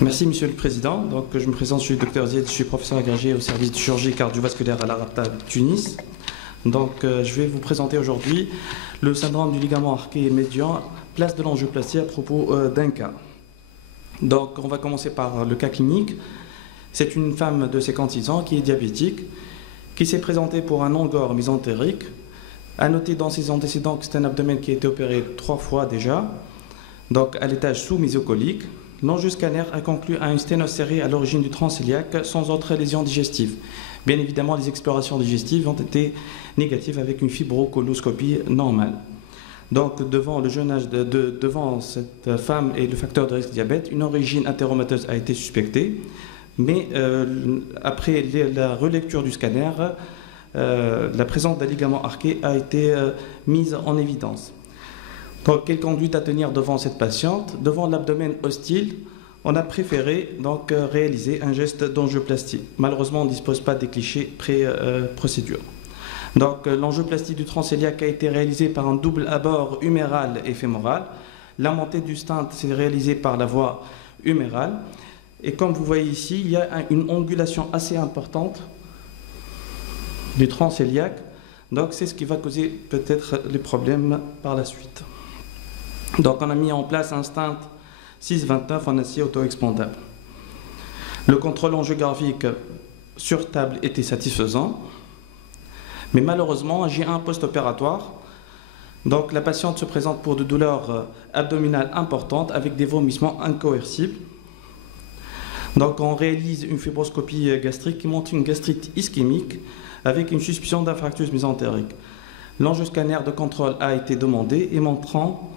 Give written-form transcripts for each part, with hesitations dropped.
Merci Monsieur le Président. Donc, je me présente, je suis le Dr Zied, je suis professeur agrégé au service de chirurgie cardiovasculaire à la Rabta de Tunis. Donc, je vais vous présenter aujourd'hui le syndrome du ligament arqué médian, place de l'angioplastie à propos d'un cas. Donc, on va commencer par le cas clinique. C'est une femme de 56 ans qui est diabétique, qui s'est présentée pour un angor mésentérique. À noter dans ses antécédents que c'est un abdomen qui a été opéré 3 fois déjà, donc à l'étage sous-mésocolique. L'angioscanner a conclu à une sténocérie à l'origine du tronc cœliaque sans autre lésion digestive. Bien évidemment, les explorations digestives ont été négatives avec une fibrocoloscopie normale. Donc, devant le jeune âge devant cette femme et le facteur de risque diabète, une origine athéromateuse a été suspectée, mais après la relecture du scanner, la présence d'un ligament arqué a été mise en évidence. Donc, quelle conduite à tenir devant cette patiente? Devant l'abdomen hostile, on a préféré donc réaliser un geste d'angioplastie. Malheureusement, on ne dispose pas des clichés pré-procédure. Donc, l'angioplastie du tronc cœliaque a été réalisée par un double abord huméral et fémoral. La montée du stent s'est réalisée par la voie humérale. Et comme vous voyez ici, il y a une angulation assez importante du tronc cœliaque. Donc, c'est ce qui va causer peut-être les problèmes par la suite. Donc, on a mis en place un stent 629 en acier auto-expandable. Le contrôle angiographique sur table était satisfaisant, mais malheureusement, J1 post-opératoire. Donc, la patiente se présente pour de douleurs abdominales importantes avec des vomissements incoercibles. Donc, on réalise une fibroscopie gastrique qui montre une gastrite ischémique avec une suspicion d'infarctus mésentérique. L'angioscanner de contrôle a été demandé et montrant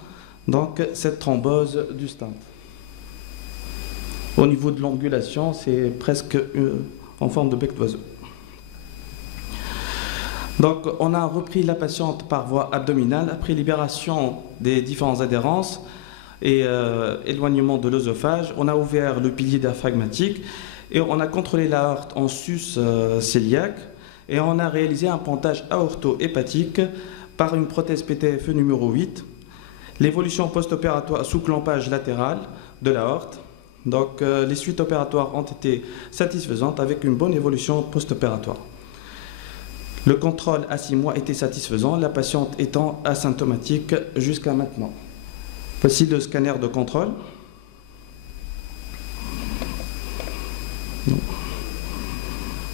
donc cette thrombose du stent. Au niveau de l'angulation, c'est presque en forme de bec d'oiseau. Donc, on a repris la patiente par voie abdominale après libération des différentes adhérences et éloignement de l'œsophage. On a ouvert le pilier diaphragmatique et on a contrôlé l'aorte en sus cœliaque et on a réalisé un pontage aorto-hépatique par une prothèse PTFE numéro 8. L'évolution post-opératoire sous clampage latéral de l'aorte. Donc, les suites opératoires ont été satisfaisantes avec une bonne évolution post-opératoire. Le contrôle à 6 mois était satisfaisant, la patiente étant asymptomatique jusqu'à maintenant. Voici le scanner de contrôle. Non,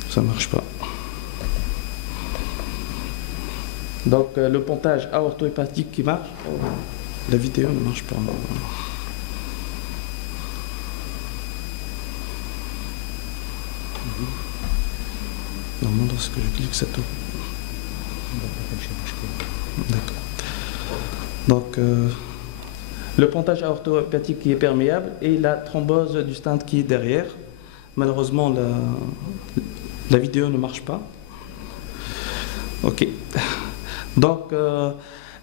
ça ne marche pas. Donc, le pontage aorto-hépatique qui marche. La vidéo ne marche pas. Normalement, lorsque je clique, ça tourne. D'accord. Donc, le pontage aorto-hépatique qui est perméable et la thrombose du stent qui est derrière. Malheureusement, la vidéo ne marche pas. Ok. Donc,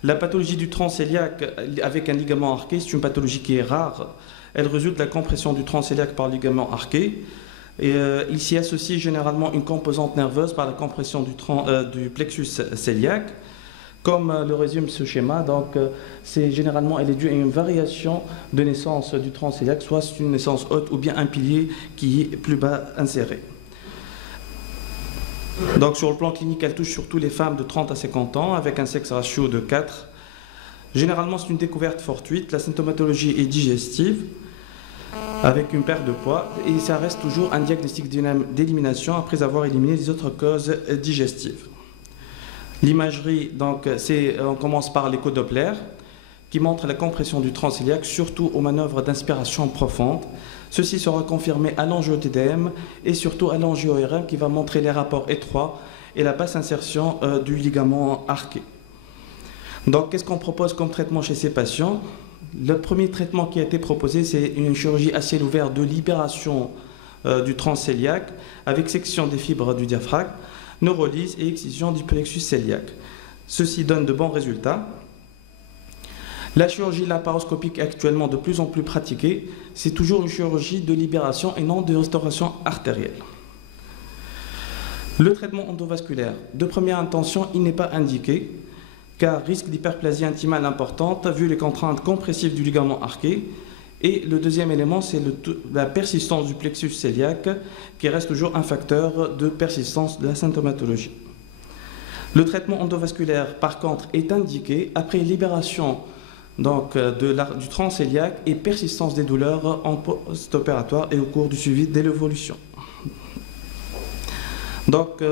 la pathologie du tronc cœliaque avec un ligament arqué, c'est une pathologie qui est rare. Elle résulte de la compression du tronc cœliaque par le ligament arqué. Et il s'y associe généralement une composante nerveuse par la compression du plexus cœliaque. Comme le résume ce schéma, donc généralement elle est due à une variation de naissance du tronc cœliaque, soit c'est une naissance haute ou bien un pilier qui est plus bas inséré. Donc sur le plan clinique, elle touche surtout les femmes de 30 à 50 ans avec un sexe ratio de 4. Généralement, c'est une découverte fortuite. La symptomatologie est digestive avec une perte de poids et ça reste toujours un diagnostic d'élimination après avoir éliminé les autres causes digestives. L'imagerie, donc, on commence par l'écho Doppler qui montre la compression du tronc cœliaque, surtout aux manœuvres d'inspiration profonde. Ceci sera confirmé à l'angio-TDM et surtout à l'angio-RM qui va montrer les rapports étroits et la basse insertion du ligament arqué. Donc, qu'est-ce qu'on propose comme traitement chez ces patients? Le premier traitement qui a été proposé, c'est une chirurgie à ciel ouvert de libération du tronc cœliaque avec section des fibres du diaphragme, neurolyse et excision du plexus cœliaque. Ceci donne de bons résultats. La chirurgie laparoscopique est actuellement de plus en plus pratiquée. C'est toujours une chirurgie de libération et non de restauration artérielle. Le traitement endovasculaire, de première intention, il n'est pas indiqué, car risque d'hyperplasie intimale importante vu les contraintes compressives du ligament arqué Et le deuxième élément, c'est la persistance du plexus cœliaque, qui reste toujours un facteur de persistance de la symptomatologie. Le traitement endovasculaire, par contre, est indiqué après libération donc, du tronc cœliaque et persistance des douleurs en post-opératoire et au cours du suivi de l'évolution. Donc,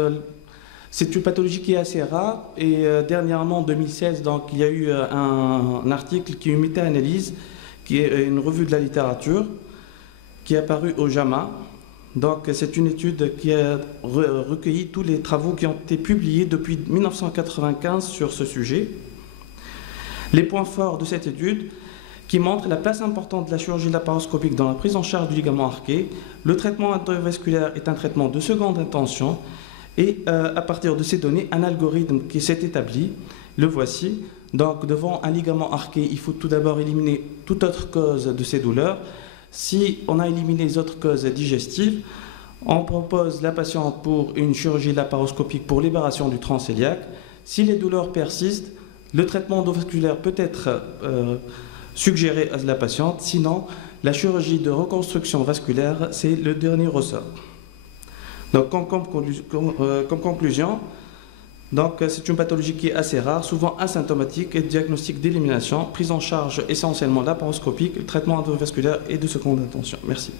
c'est une pathologie qui est assez rare et dernièrement, en 2016, donc, il y a eu un article qui est une méta-analyse, qui est une revue de la littérature, qui est apparue au JAMA. Donc, c'est une étude qui a recueilli tous les travaux qui ont été publiés depuis 1995 sur ce sujet. Les points forts de cette étude qui montrent la place importante de la chirurgie laparoscopique dans la prise en charge du ligament arqué. Le traitement endovasculaire est un traitement de seconde intention et à partir de ces données, un algorithme qui s'est établi, le voici. Donc, devant un ligament arqué, il faut tout d'abord éliminer toute autre cause de ces douleurs. Si on a éliminé les autres causes digestives, on propose la patiente pour une chirurgie laparoscopique pour libération du tronc cœliaque. Si les douleurs persistent, le traitement endovasculaire peut être suggéré à la patiente. Sinon, la chirurgie de reconstruction vasculaire, c'est le dernier ressort. Donc, comme conclusion, c'est une pathologie qui est assez rare, souvent asymptomatique et diagnostic d'élimination, prise en charge essentiellement laparoscopique, le traitement endovasculaire et de seconde intention. Merci.